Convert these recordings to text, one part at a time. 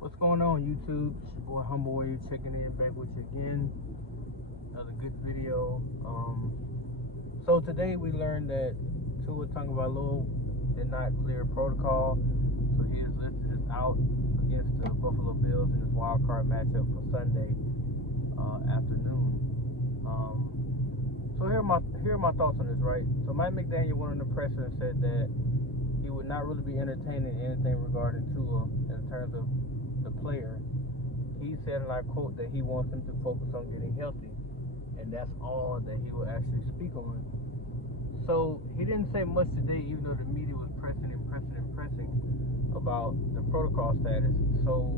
What's going on, YouTube? It's your boy Humble Wave checking in back with you again. Another good video. So today we learned that Tua Tagovailoa did not clear protocol, so he is listed as out against the Buffalo Bills in his wild card matchup for Sunday afternoon. So here are my thoughts on this, right? So Mike McDaniel went on the presser and said that he would not really be entertaining anything regarding Tua in terms of the player. He said, and I quote, that he wants him to focus on getting healthy, and that's all that he will actually speak on. So he didn't say much today, even though the media was pressing about the protocol status. So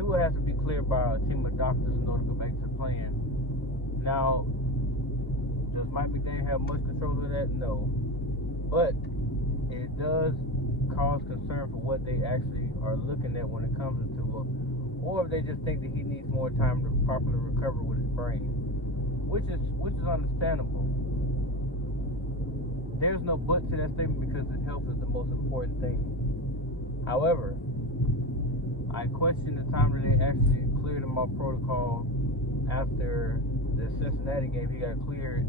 Tua has to be cleared by a team of doctors in order to go back to playing. Now, does Mike McDaniel have much control of that? No, but it does cause concern for what they actually are looking at when it comes to Tua, or if they just think that he needs more time to properly recover with his brain, which is understandable. There's no but to that statement because his health is the most important thing. However, I question the time that they actually cleared him off protocol after the Cincinnati game. He got cleared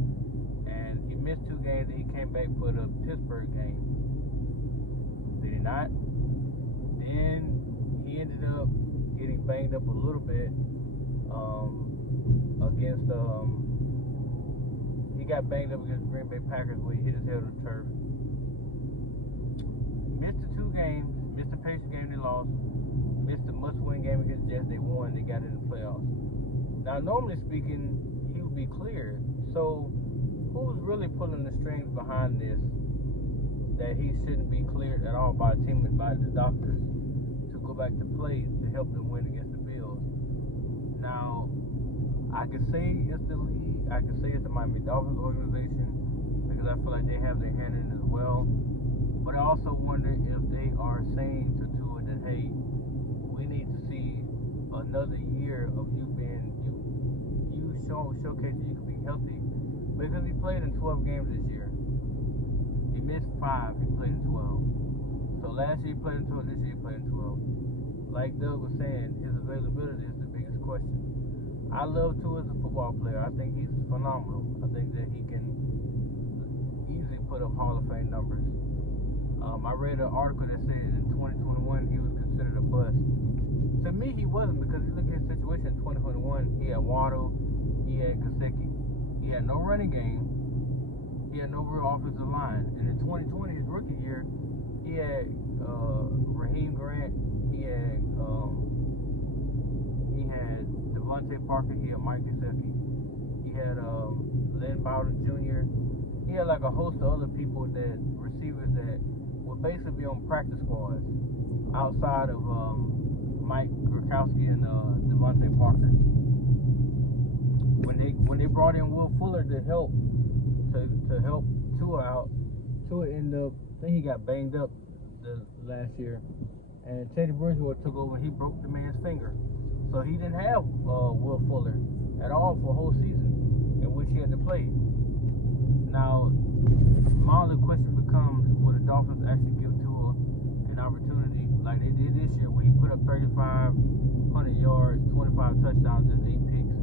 and he missed 2 games and he came back for the Pittsburgh game. Did he not? Then he ended up getting banged up a little bit against he got banged up against the Green Bay Packers where he hit his head on the turf. Missed the 2 games, missed the Patriots game they lost, missed the must-win game against the Jets they won, they got in the playoffs. Now normally speaking, he would be cleared. So who's really pulling the strings behind this? That he shouldn't be cleared at all by a team and by the doctors to go back to play to help them win against the Bills. Now, I could say it's the league, I could say it's the Miami Dolphins organization because I feel like they have their hand in it as well. But I also wonder if they are saying to Tua that, hey, we need to see another year of you being you showcase that you can be healthy, because he played in 12 games this year. He missed 5, he played in 12. So last year he played in 12, this year he played in 12. Like Doug was saying, his availability is the biggest question. I love Tua as a football player. I think he's phenomenal. I think that he can easily put up Hall of Fame numbers. I read an article that said in 2021 he was considered a bust. To me, he wasn't, because you look at his situation in 2021, he had Waddle, he had Gesicki, he had no running game, he had no real offensive line. And in 2020, his rookie year, he had Raheem Grant, he had Devontae Parker, he had Mike Gesicki, he had Lynn Bowden Jr. He had like a host of other people, that receivers that would basically be on practice squads outside of Mike Gronkowski and Devontae Parker. When they brought in Will Fuller to help Tua out, Tua ended up, I think he got banged up last year, and Teddy Bridgewater took over and he broke the man's finger. So he didn't have Will Fuller at all for a whole season in which he had to play. Now, my only question becomes, will the Dolphins actually give Tua an opportunity like they did this year, where he put up 3,500 yards, 25 touchdowns, just 8 picks?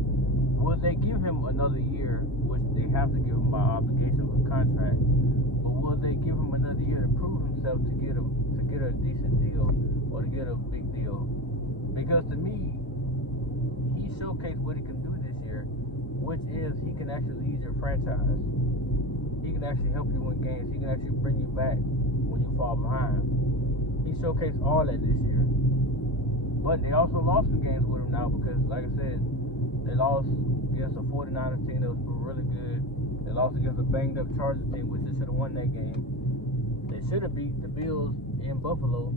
Will they give him another year, which they have to give him by obligation of his contract? But will they give him another year to prove himself, to get a decent deal or to get a big deal? Because to me, he showcased what he can do this year, which is he can actually lead your franchise. He can actually help you win games. He can actually bring you back when you fall behind. He showcased all that this year. But they also lost some games with him now because, like I said, they lost against a 49ers team that was really good. They lost against a banged-up Chargers team, which they should have won that game. They should have beat the Bills in Buffalo.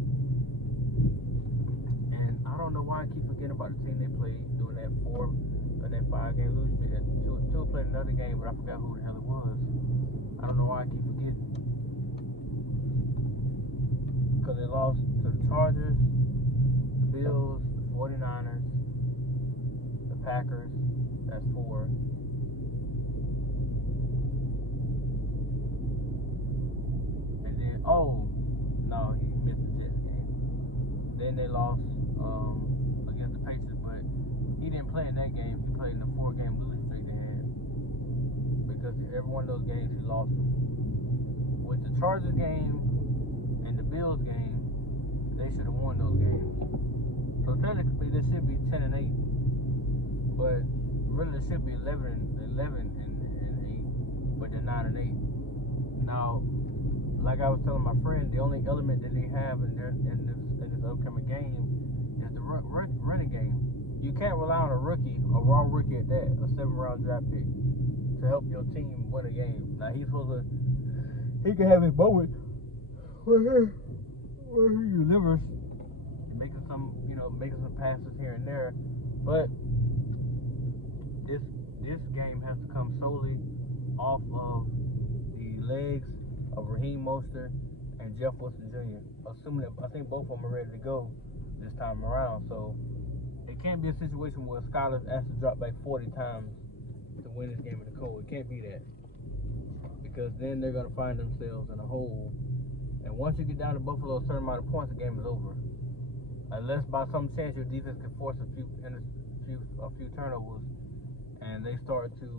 And I don't know why I keep forgetting about the team they played during that 5-game losing streak. Tua played another game, but I forgot who the hell it was. I don't know why I keep forgetting. Because they lost to the Chargers, the Bills, the 49ers, the Packers. That's 4. And then, oh, no, he missed the Jets game. They then they lost against the Patriots, but he didn't play in that game. He played in the 4-game losing streak they had, because every one of those games he lost them. With the Chargers game and the Bills game, they should have won those games. So technically, they should be 10-8, but really they should be 11-8, but they're 9-8. Now, like I was telling my friend, the only element that they have in this upcoming game is the running game. You can't rely on a raw rookie at that, a 7th-round draft pick, to help your team win a game. Now he can have his moments where he delivers, making some passes here and there, but this game has to come solely off of the legs of Raheem Mostert and Jeff Wilson Jr. Assuming that I think both of them are ready to go this time around. So it can't be a situation where Skyler has to drop back 40 times to win this game in the cold. It can't be that, because then they're going to find themselves in a hole. And once you get down to Buffalo a certain amount of points, the game is over. Unless by some chance your defense can force a few turnovers, and they start to,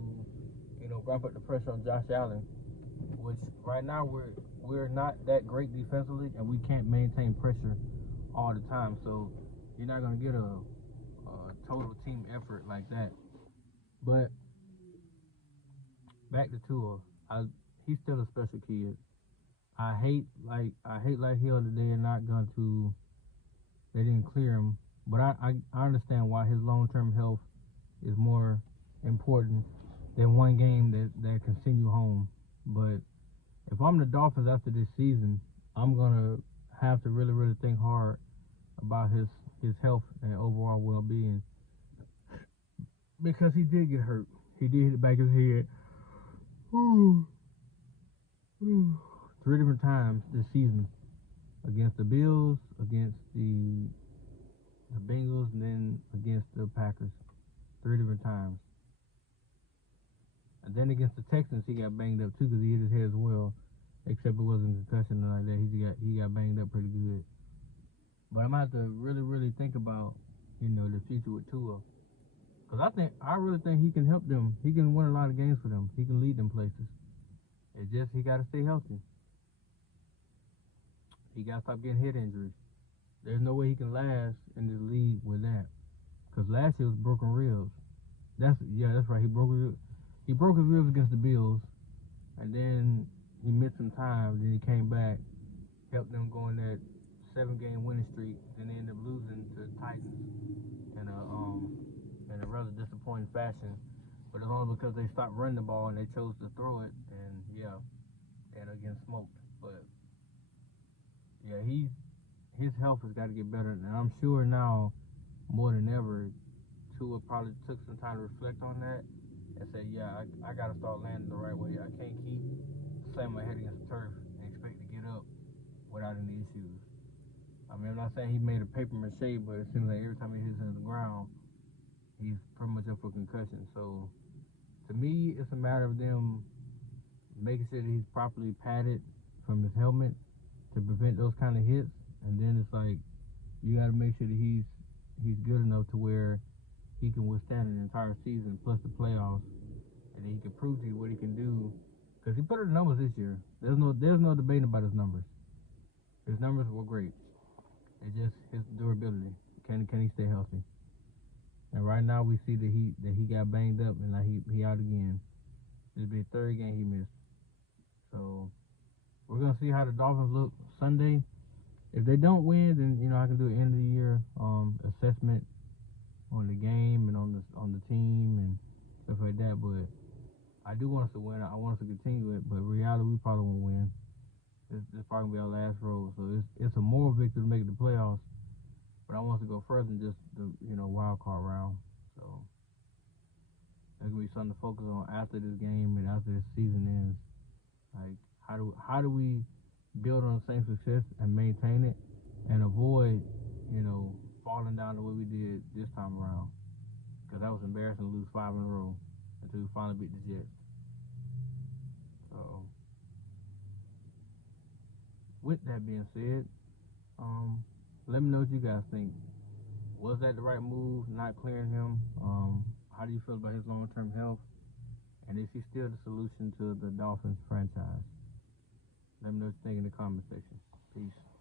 ramp up the pressure on Josh Allen, which right now we're not that great defensively, and we can't maintain pressure all the time. So you're not going to get a total team effort like that. But back to Tua, he's still a special kid. I hate like hell that they didn't clear him, but I understand why his long-term health is more important than one game that can send you home. But if I'm the Dolphins after this season, I'm gonna have to really, really think hard about his health and overall well-being, because he did get hurt. He did hit the back of his head 3 different times this season, against the Bills, against the Bengals, and then against the Packers. 3 different times. And then against the Texans, he got banged up too, because he hit his head as well. Except it wasn't a concussion or like that. He got banged up pretty good. But I'm gonna have to really, really think about, the future with Tua, because I really think he can help them. He can win a lot of games for them. He can lead them places. It's just he got to stay healthy. He got to stop getting head injuries. There's no way he can last in this league with that, because last year was broken ribs. That's right. He broke his ribs against the Bills, and then he missed some time. Then he came back, helped them go in that 7-game winning streak. Then they ended up losing to the Titans in a rather disappointing fashion. But it's only because they stopped running the ball and they chose to throw it, and again smoked. But his health has got to get better, and I'm sure now more than ever, Tua probably took some time to reflect on that and say, I got to start landing the right way. I can't keep slamming my head against the turf and expect to get up without any issues. I mean, I'm not saying he made a paper mache, but it seems like every time he hits it on the ground, he's pretty much up for concussion. So to me, it's a matter of them making sure that he's properly padded from his helmet to prevent those kind of hits. And then it's like, you got to make sure that he's good enough to where he can withstand an entire season plus the playoffs, and then he can prove to you what he can do, because he put up the numbers this year. There's no debating about his numbers. His numbers were great. It's just his durability. Can he stay healthy? And right now we see that he got banged up, and like he out again. This will be the 3rd game he missed. So we're gonna see how the Dolphins look Sunday. If they don't win, then I can do an end of the year assessment on the game and on the team and stuff like that. But I do want us to win. I want us to continue it. But in reality, we probably won't win. This probably gonna be our last road. So it's a moral victory to make the playoffs. But I want us to go further than just the wild card round. So there's gonna be something to focus on after this game and after this season ends. Like how do we build on the same success and maintain it and avoid falling down the way we did this time around, because that was embarrassing to lose 5 in a row until we finally beat the Jets. So with that being said, Let me know what you guys think. Was that the right move, not clearing him? How do you feel about his long-term health? And is he still the solution to the Dolphins franchise? Let me know what you think in the comment section. Peace.